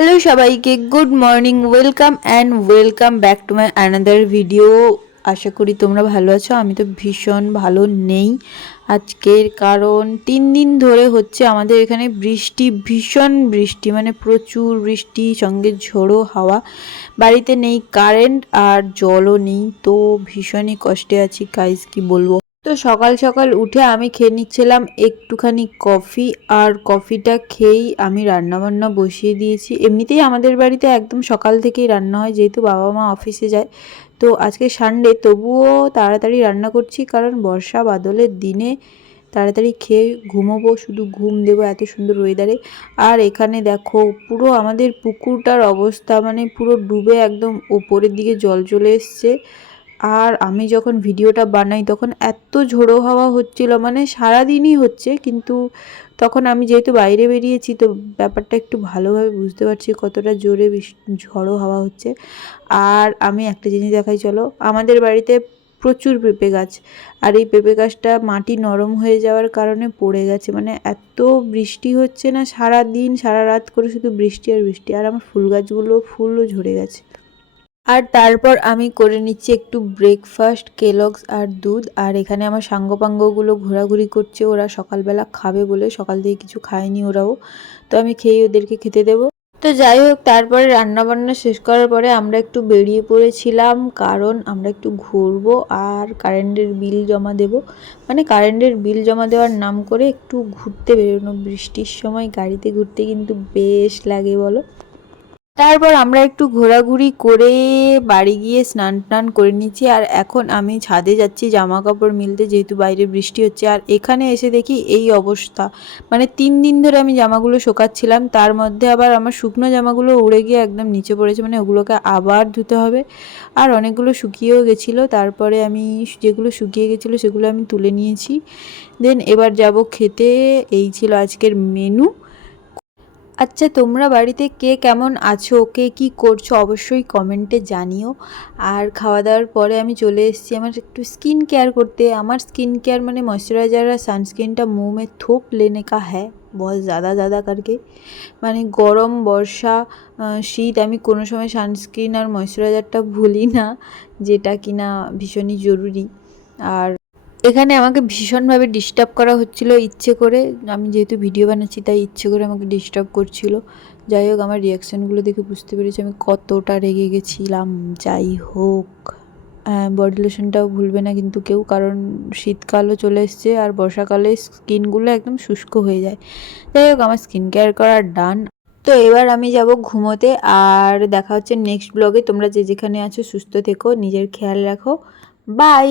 Hello সবাইকে good morning welcome and welcome back to my another video আশা করি তোমরা ভালো আছো, আমি তো ভীষণ ভালো নেই। আজকের কারণ, তিন দিন ধরে হচ্ছে আমাদের এখানে বৃষ্টি, ভীষণ বৃষ্টি মানে প্রচুর বৃষ্টি, সঙ্গে ঝোড়ো হাওয়া। বাড়িতে নেই কারেন্ট আর জলও নেই, তো ভীষণই কষ্টে আছি গাইজ কি বলব। তো সকাল সকাল উঠে আমি খেয়ে নিচ্ছিলাম একটুখানি কফি আর কফিটা খেয়েই আমি রান্নাবান্না বসিয়ে দিয়েছি। এমনিতেই আমাদের বাড়িতে একদম সকাল থেকেই রান্না হয়, যেহেতু বাবা মা অফিসে যায়। তো আজকে সানডে, তবুও তাড়াতাড়ি রান্না করছি কারণ বর্ষা বাদলের দিনে তাড়াতাড়ি খেয়ে ঘুমোবো, শুধু ঘুম দেবো এত সুন্দর ওয়েদারে আর এখানে দেখো, পুরো আমাদের পুকুরটার অবস্থা মানে পুরো ডুবে একদম ওপরের দিকে জল চলে এসছে। আর আমি যখন ভিডিওটা বানাই, তখন এত ঝোড়ো হাওয়া হচ্ছিল মানে সারাদিনই হচ্ছে, কিন্তু তখন আমি যেহেতু বাইরে বেরিয়েছি, তো ব্যাপারটা একটু ভালোভাবে বুঝতে পারছি কতটা জোরে ঝড়ো হাওয়া হচ্ছে। আর আমি একটা জিনিস দেখাই, চলো। আমাদের বাড়িতে প্রচুর পেঁপে গাছ, আর এই পেঁপে গাছটা মাটি নরম হয়ে যাওয়ার কারণে পড়ে গেছে মানে এত বৃষ্টি হচ্ছে না সারা দিন সারা রাত করে শুধু বৃষ্টি আর বৃষ্টি, আর আমার ফুল গাছগুলো ফুলও ঝরে গেছে। আর তারপর আমি করে নিচ্ছি একটু ব্রেকফাস্ট কেলগস আর দুধ। আর এখানে আমার সাঙ্গপাঙ্গগুলো ঘোরাঘুরি করছে, ওরা সকালবেলা খাবে বলে, সকাল থেকে কিছু খায়নি ওরাও। তো আমি খেয়ে ওদেরকে খেতে দেবো। তো যাই হোক, তারপরে রান্নাবান্না শেষ করার পরে আমরা একটু বেরিয়ে পড়েছিলাম, কারণ আমরা একটু ঘুরবো আর কারেন্টের বিল জমা দেব। মানে কারেন্টের বিল জমা দেওয়ার নাম করে একটু ঘুরতে বেরোনো। বৃষ্টির সময় গাড়িতে ঘুরতে কিন্তু বেশ লাগে, বলো। তারপর আমরা একটু ঘোরাঘুরি করে বাড়ি গিয়ে স্নান টান করে নিচ্ছি। আর এখন আমি ছাদে যাচ্ছি জামা কাপড় মিলতে যেহেতু বাইরে বৃষ্টি হচ্ছে। আর এখানে এসে দেখি এই অবস্থা। মানে তিন দিন ধরে আমি জামাগুলো শোকাচ্ছিলাম, তার মধ্যে আবার আমার শুকনো জামাগুলো উড়ে গিয়ে একদম নিচে পড়েছে। মানে ওগুলোকে আবার ধুতে হবে। আর অনেকগুলো শুকিয়েও গেছিল, তারপরে আমি যেগুলো শুকিয়ে গেছিল সেগুলো আমি তুলে নিয়েছি। দেন এবার যাব খেতে, এই ছিল আজকের মেনু আচ্ছা তোমরা বাড়িতে কে কেমন আছো? কে কি করছ? অবশ্যই কমেন্টে জানিও। আর খাওয়া দাওয়ার পরে আমি চলে এসেছি আমার একটু স্কিন কেয়ার করতে। আমার স্কিন কেয়ার মানে ময়শ্চারাইজার আর সানস্ক্রিনটা মোমে থোপ লেনে কা হ্যাঁ বল, জাদা জাদা करके মানে গরম, বর্ষা শীত, আমি কোনো সময় সানস্ক্রিন আর ময়শ্চারাইজারটা ভুলি না, যেটা কিনা ভীষণই জরুরি। আর এখানে আমাকে ভীষণভাবে ডিস্টার্ব করা হচ্ছিল, ইচ্ছে করে। আমি যেহেতু ভিডিও বানাচ্ছি, তাই ইচ্ছে করে আমাকে ডিস্টার্ব করছিল। যাই হোক, আমার রিয়াকশানগুলো দেখে বুঝতে পেরেছি আমি কতটা রেগে গেছিলাম। যাই হোক বডি লোশনটাও ভুলবে না কিন্তু কেউ, কারণ শীতকালও চলে এসছে আর বর্ষাকালে স্কিনগুলো একদম শুষ্ক হয়ে যায়। যাই হোক, আমার স্কিন কেয়ার করা ডান তো এবার আমি যাব ঘুমোতে আর দেখা হচ্ছে নেক্সট ব্লগে তোমরা যে যেখানে আছো, সুস্থ থেকো, নিজের খেয়াল রাখো। বাই